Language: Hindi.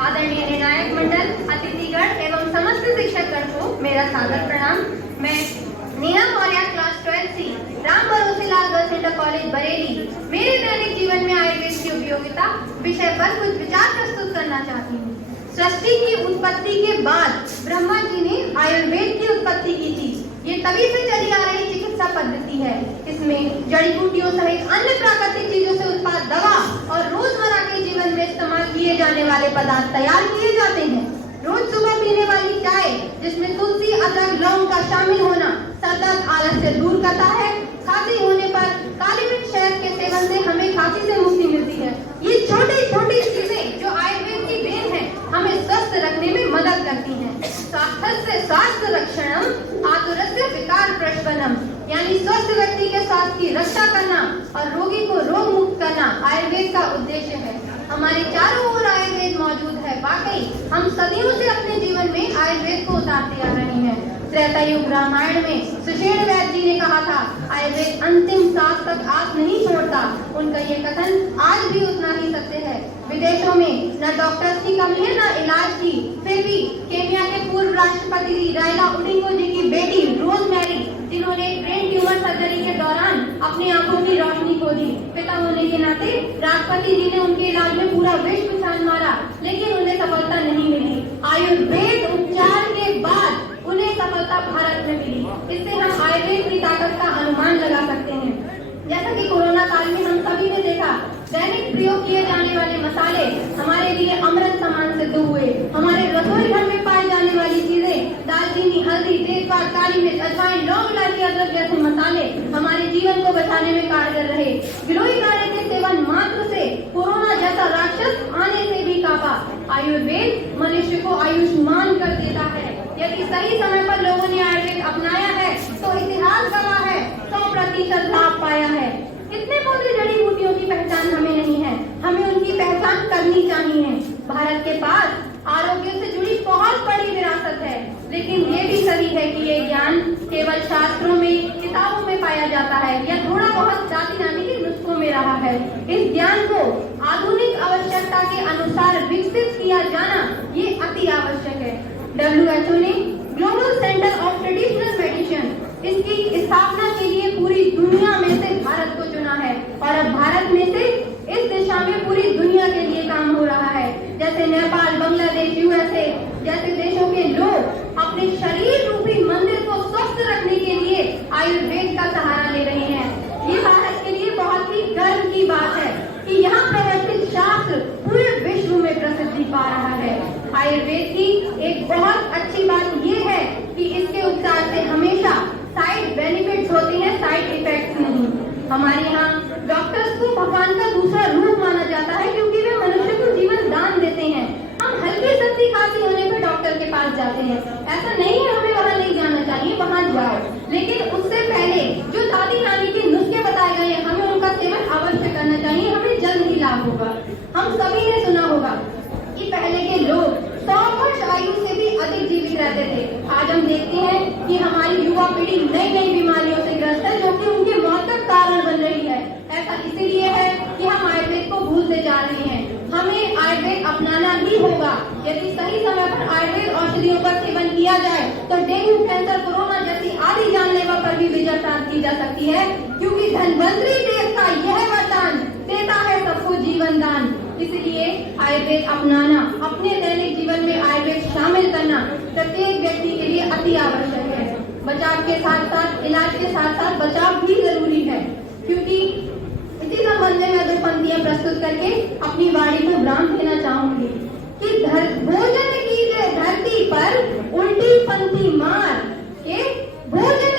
आदरणीय निर्णायक मंडल, अतिथिगण एवं समस्त शिक्षकगण को मेरा सादर प्रणाम। मैं नेहा मौर्य क्लास 12 सी राम भरोसे लाल गर्ल्स इंटर कॉलेज बरेली मेरे दैनिक जीवन में आयुर्वेद की उपयोगिता विषय पर कुछ विचार प्रस्तुत करना चाहती हूँ। सृष्टि की उत्पत्ति के बाद ब्रह्मा जी ने आयुर्वेद की उत्पत्ति की थी। ये तभी से चली आ रही चिकित्सा पद्धति है। इसमें जड़ी बूटियों सहित अन्य प्राकृतिक चीजों से उत्पाद दवा और रोजमर्रा के जीवन में इस्तेमाल किए जाने वाले पदार्थ तैयार किए जाते हैं। रोज सुबह पीने वाली चाय जिसमें तुलसी, अदरक, लौंग का शामिल होना सर दर्द, आलस्य दूर करता है। खांसी होने पर काली मिर्च शहद के सेवन से हमें खांसी से मुक्ति मिलती है। ये छोटी छोटी चीजें जो आयुर्वेद की देन है हमें स्वस्थ रखने में मदद करती हैं। स्वास्थ्य रक्षणम आतुरस्य विकार प्रशमनम, यानी स्वस्थ व्यक्ति के स्वास्थ्य की रक्षा करना और रोगी को रोग मुक्त करना आयुर्वेद का उद्देश्य है। हमारे चारों ओर आयुर्वेद मौजूद है। वाकई हम सदियों से अपने जीवन में आयुर्वेद को उतारते आ रहे हैं। त्रेता युग रामायण में सुषेण वैद्य जी ने कहा था, आयुर्वेद अंतिम सांस तक आस नहीं छोड़ता। उनका ये कथन आज भी उतना ही सत्य है। विदेशों में न डॉक्टर्स की कमी है न इलाज की, फिर भी केन्या के पूर्व राष्ट्रपति राइला ओडिंगो जी की बेटी रोजमेरी, जिन्होंने ब्रेन ट्यूमर सर्जरी के दौरान अपनी आंखों की रोशनी खो दी, पिता होने के नाते राष्ट्रपति जी ने उनके इलाज में पूरा विश्व छान मारा, लेकिन उन्हें सफलता नहीं मिली। आयुर्वेद उपचार के बाद उन्हें सफलता भारत में मिली। इससे हम आयुर्वेद की ताकत का अनुमान लगा सकते हैं। जैसा कि कोरोना काल में हम सभी ने देखा, दैनिक प्रयोग किए जाने वाले मसाले हमारे लिए अमृत समान सिद्ध हुए। हमारे रसोई घर में पाई जाने वाली चीजें दालचीनी, हल्दी, तेजपात, काली मिर्च, अजवाइन, लौंग, इलायची, अदरक जैसे मसाले हमारे जीवन को बचाने में कारगर रहे। गिलोय काढ़े के सेवन मात्र से कोरोना जैसा राक्षस आने से भी काबा। आयुर्वेद मनुष्य को आयुष्मान कर देता है। यदि सही समय पर लोगों ने आयुर्वेद अपनाया है तो इतिहास गवाह है 100% लाभ पाया है। इतने पौधे जड़ी बूटियों की पहचान हमें नहीं है, हमें उनकी पहचान करनी चाहिए। भारत के पास आरोग्य से जुड़ी बहुत बड़ी विरासत है, लेकिन ये भी सही है कि ये ज्ञान केवल शास्त्रों में, किताबों में पाया जाता है या थोड़ा बहुत दादी नानी के नुस्खों में रहा है। इस ज्ञान को आधुनिक आवश्यकता के अनुसार विकसित किया जाना ये अति आवश्यक है। WHO ने global centre of traditional medicine इसकी स्थापना के लिए पूरी दुनिया में से भारत को चुना है और अब भारत में से इस दिशा में पूरी दुनिया के लिए काम हो रहा है। जैसे नेपाल, बांग्लादेश, USA जैसे देशों के लोग अपने शरीर रूपी मंदिर को स्वस्थ रखने के लिए आयुर्वेद का सहारा ले रहे हैं। ये भारत के लिए बहुत ही गर्व की बात है कि यहाँ प्रवर्तित शास्त्र पूरे विश्व में प्रसिद्धि पा रहा है। आयुर्वेद की एक बहुत अच्छी बात ये है कि इसके उपचार से हमेशा साइड बेनिफिट्स होते हैं, साइड इफेक्ट्स नहीं। हमारे यहाँ डॉक्टर्स को भगवान का दूसरा रूप माना जाता है क्योंकि वे मनुष्य को जीवन दान देते हैं। हम हल्की सस्ती खांसी होने पर डॉक्टर के पास जाते हैं, ऐसा नहीं है हमें वहाँ नहीं जाना चाहिए, वहाँ जाओ, लेकिन उससे पहले जो दादी नानी के नुस्खे बताए गए हैं हमें उनका सेवन अवश्य करना चाहिए, हमें जल्द ही लाभ होगा। हम सभी ने सुना होगा कि पहले के लोग 100 वर्ष आयु से भी अधिक जीवित रहते थे। आज हम देखते हैं कि हमारी युवा पीढ़ी नई नई बीमारियों से ग्रस्त है जो कि उनकी मौत का कारण बन रही है। ऐसा इसीलिए है कि हम आयुर्वेद को भूलते जा रहे हैं। हमें आयुर्वेद अपनाना ही होगा। यदि सही समय पर आयुर्वेद औषधियों का सेवन किया जाए तो डेंगू, कैंसर, कोरोना जैसी आदि जानलेवा पर भी विजय प्राप्त की जा सकती है, क्योंकि धन्वंतरी देव का यह वरदान देता है सबको जीवन दान। इसलिए आयुर्वेद अपनाना, अपने दैनिक जीवन में आयुर्वेद शामिल करना प्रत्येक व्यक्ति के लिए अति आवश्यक है। बचाव के साथ साथ, इलाज के साथ साथ बचाव भी जरूरी है, क्योंकि इसी संबंध में मैं 2 पंक्तियां प्रस्तुत करके अपनी वाणी को विराम देना चाहूंगी कि भोजन कीजिए धरती पर उल्टी पंक्ति मार के, भोजन